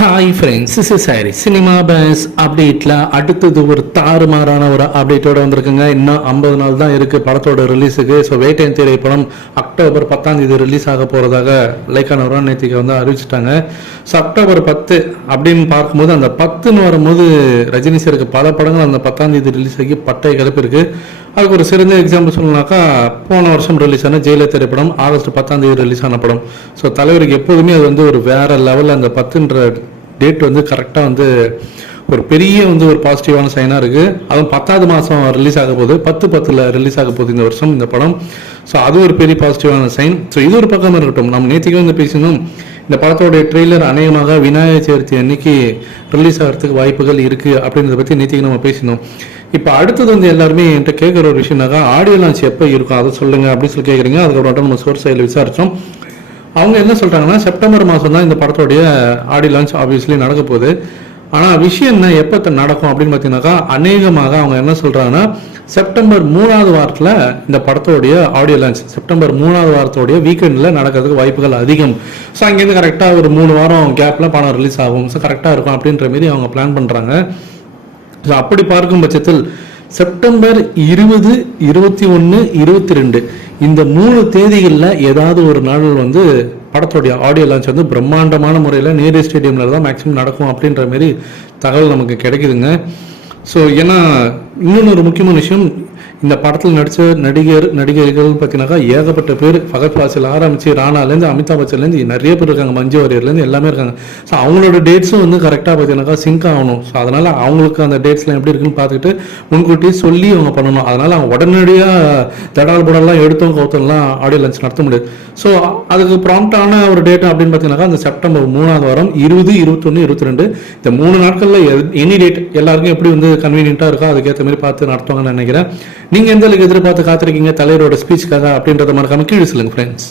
Hi friends is is Harry cinema base அப்டேட்டில் அடுத்தது ஒரு தாறுமாறான ஒரு அப்டேட்டோட வந்திருக்குங்க. இன்னும் ஐம்பது நாள் தான் இருக்குது படத்தோட ரிலீஸுக்கு ஸோ வெயிட் அண்ட் தேரை படம் அக்டோபர் பத்தாம் தேதி ரிலீஸ் ஆக போகிறதாக லைக்கான ஒரு வந்து அறிவிச்சிட்டாங்க. ஸோ அக்டோபர் பத்து அப்படின்னு பார்க்கும்போது அந்த பத்துன்னு வரும்போது ரஜினி சருக்கு பல படங்கள் அந்த பத்தாம் தேதி ரிலீஸ் ஆகி பட்டை கிளப்பிருக்கு அதுக்கு ஒரு சிறந்த எக்ஸாம்பிள் சொல்லணும்னாக்கா போன வருஷம் ரிலீஸ் ஆன ஜெயிலர் திரைப்படம் ஆகஸ்ட் பத்தாம் தேதி ரிலீஸ் ஆன படம். ஸோ தலைவருக்கு எப்போதுமே அது வந்து ஒரு வேற லெவலில் அந்த பத்துன்ற டேட் வந்து கரெக்டாக வந்து ஒரு பெரிய வந்து ஒரு பாசிட்டிவான சைனாக இருக்குது அதுவும் பத்தாவது மாதம் ரிலீஸ் ஆக போகுது. பத்து பத்தில் ரிலீஸ் ஆக போகுது இந்த வருஷம் இந்த படம். ஸோ அது ஒரு பெரிய பாசிட்டிவான சைன் ஸோ இது ஒரு பக்கம் இருக்கட்டும். நம்ம நேற்றுக்கு வந்து பேசினோம். இந்த படத்தோடைய ட்ரெய்லர் அநேகமாக விநாயகர் சதுர்த்தி அன்னைக்கு ரிலீஸ் ஆகிறதுக்கு வாய்ப்புகள் இருக்குது அப்படின்றத பற்றி நேற்றுக்கு நம்ம பேசினோம். இப்போ அடுத்தது வந்து எல்லாருமே என்கிட்ட கேட்குற ஒரு விஷயம்னாக்கா ஆடியோ லான்ச் எப்போ இருக்கும்? அதை சொல்லுங்கள் அப்படின்னு சொல்லி கேட்குறீங்க அதுக்கப்புறம் நம்ம சோர்ஸ் சைடில் விசாரித்தோம் அவங்க என்ன சொல்கிறாங்கன்னா செப்டம்பர் மாதம் தான் இந்த படத்தோடைய ஆடியோ லான்ச் ஆப்வியஸ்லி நடக்க போகுது. ஆனால் விஷயம் என்ன எப்போ நடக்கும் அப்படின்னு பார்த்தீங்கன்னாக்கா அநேகமாக அவங்க என்ன சொல்கிறாங்கன்னா செப்டம்பர் மூணாவது வாரத்தில் இந்த படத்தோடைய ஆடியோ லான்ச் செப்டம்பர் மூணாவது வாரத்தோடைய வீக்கெண்டில் நடக்கிறதுக்கு வாய்ப்புகள் அதிகம். ஸோ அங்கேருந்து கரெக்டாக ஒரு மூணு வாரம் கேப்பில் படம் ரிலீஸ் ஆகும். ஸோ கரெக்டாக இருக்கும் அப்படின்ற மாரி அவங்க பிளான் பண்ணுறாங்க ஸோ அப்படி பார்க்கும் பட்சத்தில் செப்டம்பர் இருபது இருபத்தி ஒன்று இருபத்தி ரெண்டு இந்த மூணு தேதிகளில் ஏதாவது ஒரு நாள் வந்து படத்தோடைய ஆடியோ லான்ச் வந்து பிரம்மாண்டமான முறையில் நேரு ஸ்டேடியமில் தான் மேக்ஸிமம் நடக்கும் அப்படின்ற மாரி தகவல் நமக்கு கிடைக்குதுங்க. ஸோ ஏன்னா இன்னொன்று ஒரு முக்கியமான விஷயம் இந்த படத்தில் நடித்த நடிகர் நடிகைகள் பார்த்தீங்கன்னாக்கா ஏகப்பட்ட பேர் ஃபகத் ஃபாசில் ஆரம்பித்து ராணாலேருந்து அமிதாப் பச்சன்லேருந்து நிறைய பேர் இருக்காங்க மஞ்சு வாரியர்லேருந்து எல்லாமே இருக்காங்க. ஸோ அவங்களோட டேட்ஸும் வந்து கரெக்டாக பார்த்தீங்கன்னாக்கா சிங்க் ஆகணும். ஸோ அதனால் அவங்களுக்கு அந்த டேட்ஸ்லாம் எப்படி இருக்குன்னு பார்த்துக்கிட்டு முன்கூட்டி சொல்லி அவங்க பண்ணணும். அதனால் அவங்க உடனடியாக தடால் படம்லாம் எடுத்தோம் கவுத்தம்லாம் ஆடியோ லஞ்ச் நடத்த முடியாது. ஸோ அதுக்கு ப்ராம்ப்டான ஒரு டேட் அப்படின்னு பார்த்தீங்கன்னாக்கா அந்த செப்டம்பர் மூணாவது வாரம் இருபது இருபத்தொன்று இருபத்தி ரெண்டு. இந்த மூணு நாட்களில் எனி டேட் எல்லாருக்கும் எப்படி வந்து கன்வீனியண்ட்டாக இருக்கோ அதுக்கேற்ற மாதிரி பார்த்து நடத்துவாங்கன்னு நினைக்கிறேன். நீங்கள் எந்த அளவுக்கு எதிர்பார்த்து காத்திருக்கீங்க தலைவரோட ஸ்பீச்சுக்காக அப்படின்றத மறக்காம கீழே சொல்லுங்க ஃப்ரெண்ட்ஸ்